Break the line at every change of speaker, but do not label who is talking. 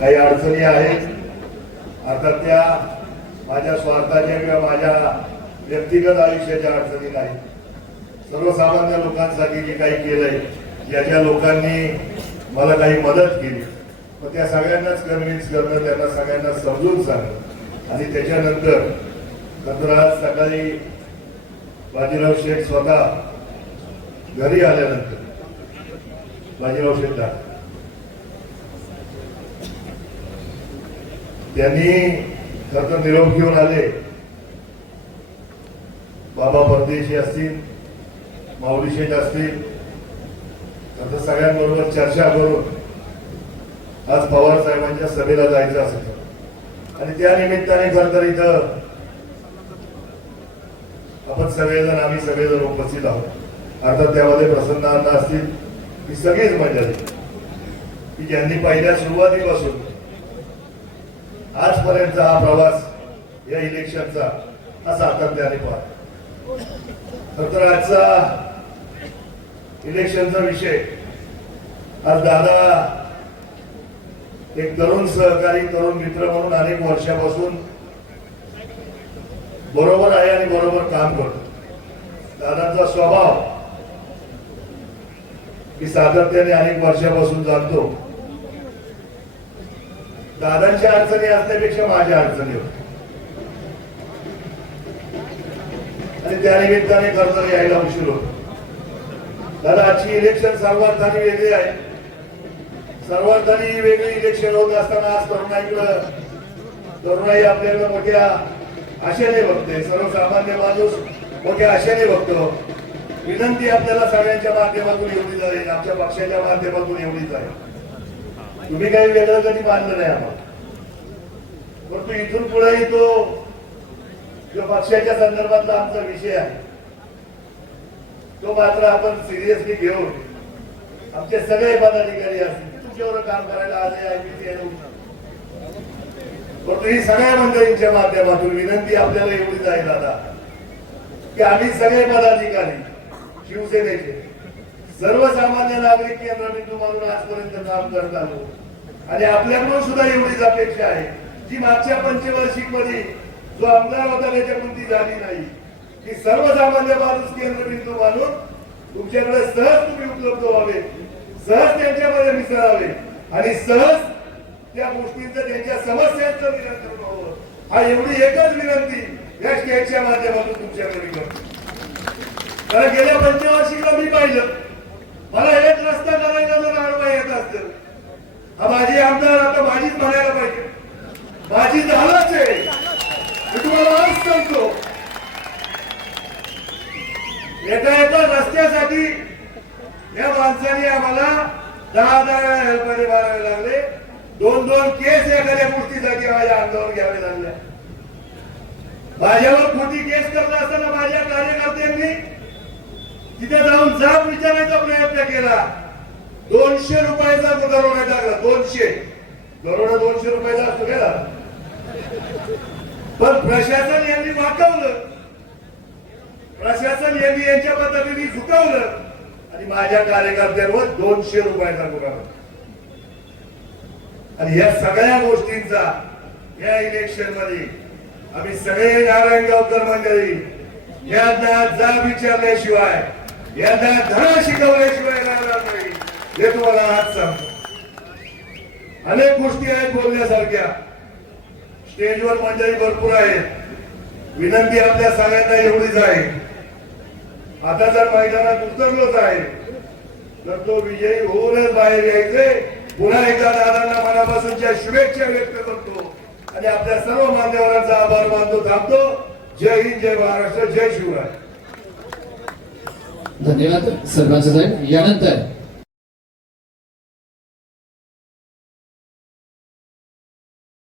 काही अडचणी आहेत. अर्थात त्या माझ्या स्वार्थाच्या किंवा माझ्या व्यक्तिगत आयुष्याच्या अडचणी नाही. सर्वसामान्य लोकांसाठी जे काही केलंय ज्या ज्या लोकांनी मला काही मदत केली मग त्या सगळ्यांनाच कन्व्हिन्स करणं त्यांना सगळ्यांना समजून सांगणं आणि त्याच्यानंतर नंतर आज सकाळी बाजीराव शेठ स्वतः घरी आल्यानंतर बाजीराव शेठ त्यांनी खर तर निरोप घेऊन आले. बाबा परदेशी असतील माऊली शेठ असतील तर सगळ्यांबरोबर चर्चा करून आज पवार साहेबांच्या सभेला जायचं असेल. आणि त्या निमित्ताने खर तर इथं आपण सगळेजण आम्ही सगळेजण उपस्थित आहोत. अर्थात त्यामध्ये प्रसन्न अण्णा असतील ही सगळीच मजा की ज्यांनी पहिल्या सुरुवातीपासून आजपर्यंतचा हा प्रवास या इलेक्शनचा हा सातत्याने पाहतो. तर आजचा इलेक्शनचा विषय आज दादा एक तरुण सहकारी तरुण मित्र म्हणून अनेक वर्षापासून बरोबर आहे आणि बरोबर काम करतो. दादाचा स्वभाव मी सातत्याने अनेक वर्षापासून जाणतो. दादांच्या अडचणी असण्यापेक्षा माझ्या अडचणी होत्या. आणि त्या निमित्ताने खरं यायला उशीर होतो. दादा आजची इलेक्शन सर्वार्थाने वेगळी आहे. सर्वार्थाने वेगळी इलेक्शन होत असताना आज तरुणाईकडं तरुणाई आपल्याकडं मोठ्या आशेने बघते. सर्वसामान्य माणूस मोठ्या आशेने बघतो. विनंती आपल्याला सगळ्यांच्या माध्यमातून एवढीच आहे. आमच्या पक्षाच्या माध्यमातून एवढीच आहे. तुम्ही काही वेगळं कधी मानलं नाही आम्हाला. परंतु इथून पुढेही तो जो पक्षाच्या संदर्भातला आमचा विषय आहे तो मात्र आपण सिरियसली घेऊन आमचे सगळे पदाधिकारी असतील ते तुमच्यावर काम करायला आले आहे परंतु ही सगळ्या मंडळींच्या माध्यमातून विनंती आपल्याला एवढी जाईल आता की आम्ही सगळे पदाधिकारी शिवसेनेचे सर्वसामान्य नागरिक केंद्रबिंदू म्हणून आजपर्यंत काम करत आलो. आणि आपल्याकडून सुद्धा एवढीच अपेक्षा आहे. जी मागच्या पंचवार्षिकमध्ये जो आमदार होता त्याच्याकडून ती झाली नाही. की सर्वसामान्य माणूस केंद्रबिंदू मानून तुमच्याकडे सहज तुम्ही उपलब्ध व्हावे. सहज त्यांच्यामध्ये मिसळावे. आणि सहज त्या गोष्टींचं त्यांच्या समस्यांचं निरंतर व्हावं. हा एवढी एकच विनंती या स्टेटच्या माध्यमातून तुमच्याकडे करतो. कारण गेल्या पंचवार्षिकला मी पाहिलं. मला एक रस्ता करायला जर अडवा येत असतं हा माझी आमदार आता माझीच म्हणायला पाहिजे. माझी झालंच आहे. मी तुम्हाला आज सांगतो. येता येता रस्त्यासाठी या माणसाने आम्हाला दहा दहा वेळा हेल्पमध्ये मारावे लागले. दोन दोन केस एखाद्या गोष्टीसाठी माझ्या अंगावर घ्यावे लागल्या माझ्यावर खोटी केस करत असताना माझ्या कार्यकर्त्यांनी तिथे जाब विचारायचा प्रयत्न केला दोनशे रुपयाचा दरोडा टाकला दोनशे. दरोडा दोनशे रुपयाचा असतो गेला पण प्रशासन यांनी वाकवलं. प्रशासन यांनी यांच्या पद्धतीने झुकवलं. आणि माझ्या कार्यकर्त्यांवर दोनशे रुपयाचा गुन्हा आणि या सगळ्या गोष्टींचा या इलेक्शनमध्ये आम्ही सगळे नारायणगावकर मंडळी यांना जा विचारल्याशिवाय यांना धडा शिकवल्याशिवाय राहणार नाही. हे तुम्हाला आज सांगतो. अनेक गोष्टी आहेत बोलण्यासारख्या. स्टेजवर मंडळी भरपूर आहेत. विनंती आपल्या सगळ्यांना एवढीच आहे. आता जर मैदानात उतरलोच आहे तर तो विजयी होऊनच बाहेर यायचे. पुन्हा एकदा दादांना मनापासूनच्या शुभेच्छा व्यक्त करतो. आणि आपल्या सर्व मान्यवरांचा आभार मानतो थांबतो. जय हिंद जय महाराष्ट्र जय शिवराय.
धन्यवाद सर्वांचं साहेब. यानंतर